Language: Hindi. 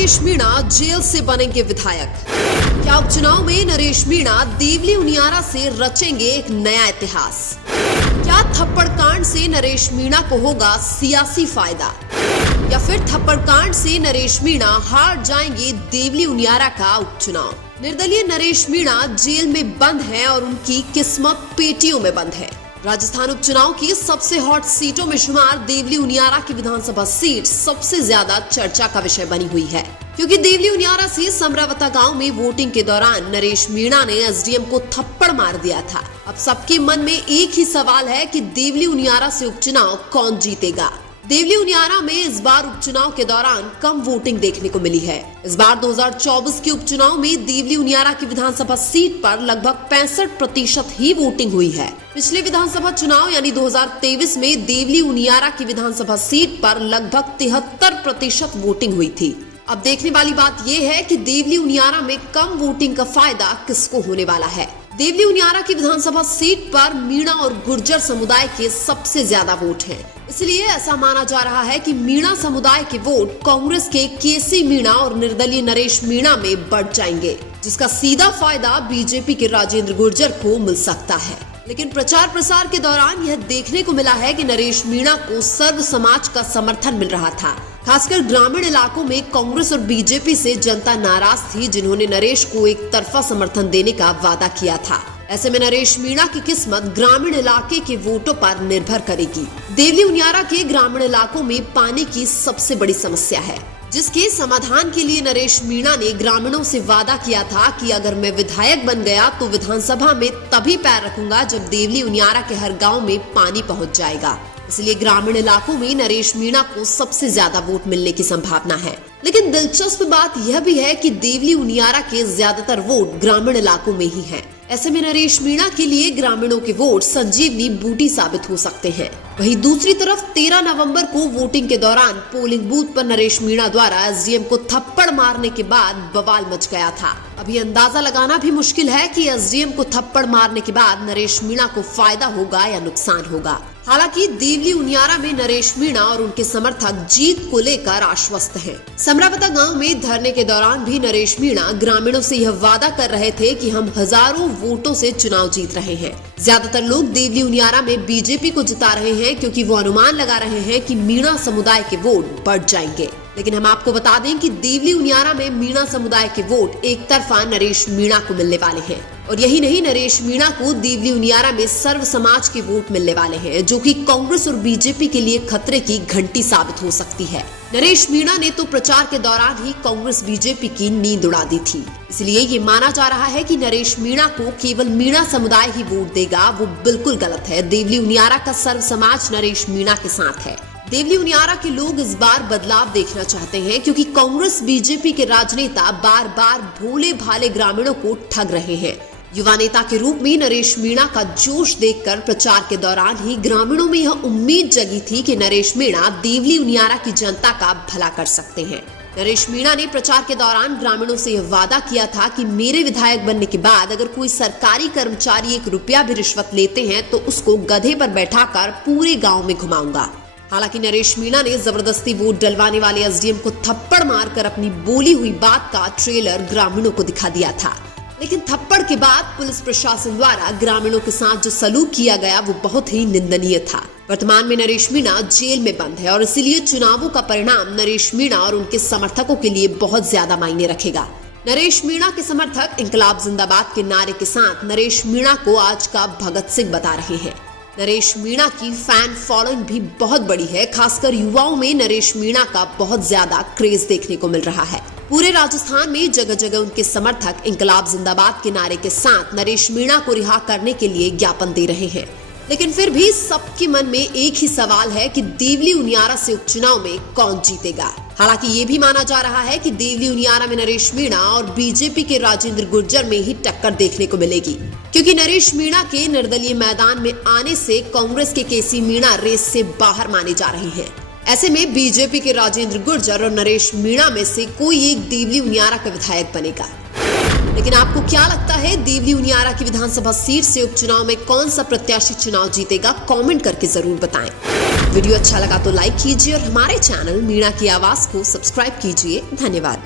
नरेश मीणा जेल से बनेंगे विधायक। क्या उपचुनाव में नरेश मीणा देवली उनियारा से रचेंगे एक नया इतिहास? क्या थप्पड़ कांड से नरेश मीणा को होगा सियासी फायदा, या फिर थप्पड़ कांड से नरेश मीणा हार जाएंगे देवली उनियारा का उपचुनाव? निर्दलीय नरेश मीणा जेल में बंद हैं और उनकी किस्मत पेटियों में बंद है। राजस्थान उपचुनाव की सबसे हॉट सीटों में शुमार देवली उनियारा की विधानसभा सीट सबसे ज्यादा चर्चा का विषय बनी हुई है, क्योंकि देवली उनियारा से समरावता गांव में वोटिंग के दौरान नरेश मीणा ने एसडीएम को थप्पड़ मार दिया था। अब सबके मन में एक ही सवाल है कि देवली उनियारा से उपचुनाव कौन जीतेगा। देवली उनियारा में इस बार उपचुनाव के दौरान कम वोटिंग देखने को मिली है। इस बार 2024 के उपचुनाव में देवली उनियारा की विधानसभा सीट पर लगभग 65% ही वोटिंग हुई है। पिछले विधानसभा चुनाव यानी 2023 में देवली उनियारा की विधानसभा सीट पर लगभग 73% वोटिंग हुई थी। अब देखने वाली बात यह है कि देवली उनियारा में कम वोटिंग का फायदा किसको होने वाला है। देवली उनियारा की विधानसभा सीट पर मीणा और गुर्जर समुदाय के सबसे ज्यादा वोट हैं। इसलिए ऐसा माना जा रहा है कि मीणा समुदाय के वोट कांग्रेस के केसी मीणा और निर्दलीय नरेश मीणा में बढ़ जाएंगे, जिसका सीधा फायदा बीजेपी के राजेंद्र गुर्जर को मिल सकता है। लेकिन प्रचार प्रसार के दौरान यह देखने को मिला है कि नरेश मीणा को सर्व समाज का समर्थन मिल रहा था। खासकर ग्रामीण इलाकों में कांग्रेस और बीजेपी से जनता नाराज थी, जिन्होंने नरेश को एक तरफा समर्थन देने का वादा किया था। ऐसे में नरेश मीणा की किस्मत ग्रामीण इलाके के वोटों पर निर्भर करेगी। देवली उनियारा के ग्रामीण इलाकों में पानी की सबसे बड़ी समस्या है, जिसके समाधान के लिए नरेश मीणा ने ग्रामीणों से वादा किया था कि अगर मैं विधायक बन गया तो विधानसभा में तभी पैर रखूंगा जब देवली उनियारा के हर गांव में पानी पहुंच जाएगा। इसलिए ग्रामीण इलाकों में नरेश मीणा को सबसे ज्यादा वोट मिलने की संभावना है। लेकिन दिलचस्प बात यह भी है कि देवली उनियारा के ज्यादातर वोट ग्रामीण इलाकों में ही हैं। ऐसे में नरेश मीणा के लिए ग्रामीणों के वोट संजीवनी बूटी साबित हो सकते हैं। वहीं दूसरी तरफ 13 नवंबर को वोटिंग के दौरान पोलिंग बूथ पर नरेश मीणा द्वारा एसडीएम को थप्पड़ मारने के बाद बवाल मच गया था। अभी अंदाजा लगाना भी मुश्किल है कि एसडीएम को थप्पड़ मारने के बाद नरेश मीणा को फायदा होगा या नुकसान होगा। हालांकि देवली उनियारा में नरेश मीणा और उनके समर्थक जीत को लेकर आश्वस्त हैं। समरावता गांव में धरने के दौरान भी नरेश मीणा ग्रामीणों से यह वादा कर रहे थे कि हम हजारों वोटों से चुनाव जीत रहे हैं। ज्यादातर लोग देवली उनियारा में बीजेपी को जिता रहे हैं, क्योंकि वो अनुमान लगा रहे हैं कि मीणा समुदाय के वोट बढ़ जाएंगे। लेकिन हम आपको बता दें कि देवली उनियारा में मीणा समुदाय के वोट एक तरफा नरेश मीणा को मिलने वाले हैं। और यही नहीं, नरेश मीणा को देवली उनियारा में सर्व समाज के वोट मिलने वाले हैं, जो कि कांग्रेस और बीजेपी के लिए खतरे की घंटी साबित हो सकती है। नरेश मीणा ने तो प्रचार के दौरान ही कांग्रेस बीजेपी की नींद उड़ा दी थी। इसलिए ये माना जा रहा है कि नरेश मीणा को केवल मीणा समुदाय ही वोट देगा। वो बिल्कुल गलत है। देवली उनियारा का सर्व समाज नरेश मीणा के साथ है। देवली उनियारा के लोग इस बार बदलाव देखना चाहते हैं, क्योंकि कांग्रेस बीजेपी के राजनेता बार बार भोले भाले ग्रामीणों को ठग रहे हैं। युवा नेता के रूप में नरेश मीणा का जोश देखकर प्रचार के दौरान ही ग्रामीणों में यह उम्मीद जगी थी कि नरेश मीणा देवली उनियारा की जनता का भला कर सकते हैं। नरेश मीणा ने प्रचार के दौरान ग्रामीणों से यह वादा किया था कि मेरे विधायक बनने के बाद अगर कोई सरकारी कर्मचारी 1 रुपया भी रिश्वत लेते हैं तो उसको गधे पर बैठाकर पूरे गाँव में घुमाऊंगा। हालांकि नरेश मीणा ने जबरदस्ती वोट डलवाने वाले एसडीएम को थप्पड़ मारकर अपनी बोली हुई बात का ट्रेलर ग्रामीणों को दिखा दिया था। लेकिन थप्पड़ के बाद पुलिस प्रशासन द्वारा ग्रामीणों के साथ जो सलूक किया गया वो बहुत ही निंदनीय था। वर्तमान में नरेश मीणा जेल में बंद है और इसीलिए चुनावों का परिणाम नरेश मीणा और उनके समर्थकों के लिए बहुत ज्यादा मायने रखेगा। नरेश मीणा के समर्थक इंकलाब जिंदाबाद के नारे के साथ नरेश मीणा को आज का भगत सिंह बता रहे हैं। नरेश मीणा की फैन फॉलोइंग भी बहुत बड़ी है। खासकर युवाओं में नरेश मीणा का बहुत ज्यादा क्रेज देखने को मिल रहा है। पूरे राजस्थान में जगह जगह उनके समर्थक इंकलाब जिंदाबाद के नारे के साथ नरेश मीणा को रिहा करने के लिए ज्ञापन दे रहे हैं। लेकिन फिर भी सबके मन में एक ही सवाल है कि देवली उनियारा से उपचुनाव में कौन जीतेगा। हालांकि ये भी माना जा रहा है कि देवली उनियारा में नरेश मीणा और बीजेपी के राजेंद्र गुर्जर में ही टक्कर देखने को मिलेगी, क्योंकि नरेश मीणा के निर्दलीय मैदान में आने से कांग्रेस के केसी मीणा रेस से बाहर माने जा रहे हैं। ऐसे में बीजेपी के राजेंद्र गुर्जर और नरेश मीणा में से कोई एक देवली उनियारा का विधायक बनेगा। लेकिन आपको क्या लगता है, देवली उनियारा की विधानसभा सीट से उपचुनाव में कौन सा प्रत्याशी चुनाव जीतेगा? कमेंट करके जरूर बताएं। वीडियो अच्छा लगा तो लाइक कीजिए और हमारे चैनल मीणा की आवाज को सब्सक्राइब कीजिए। धन्यवाद।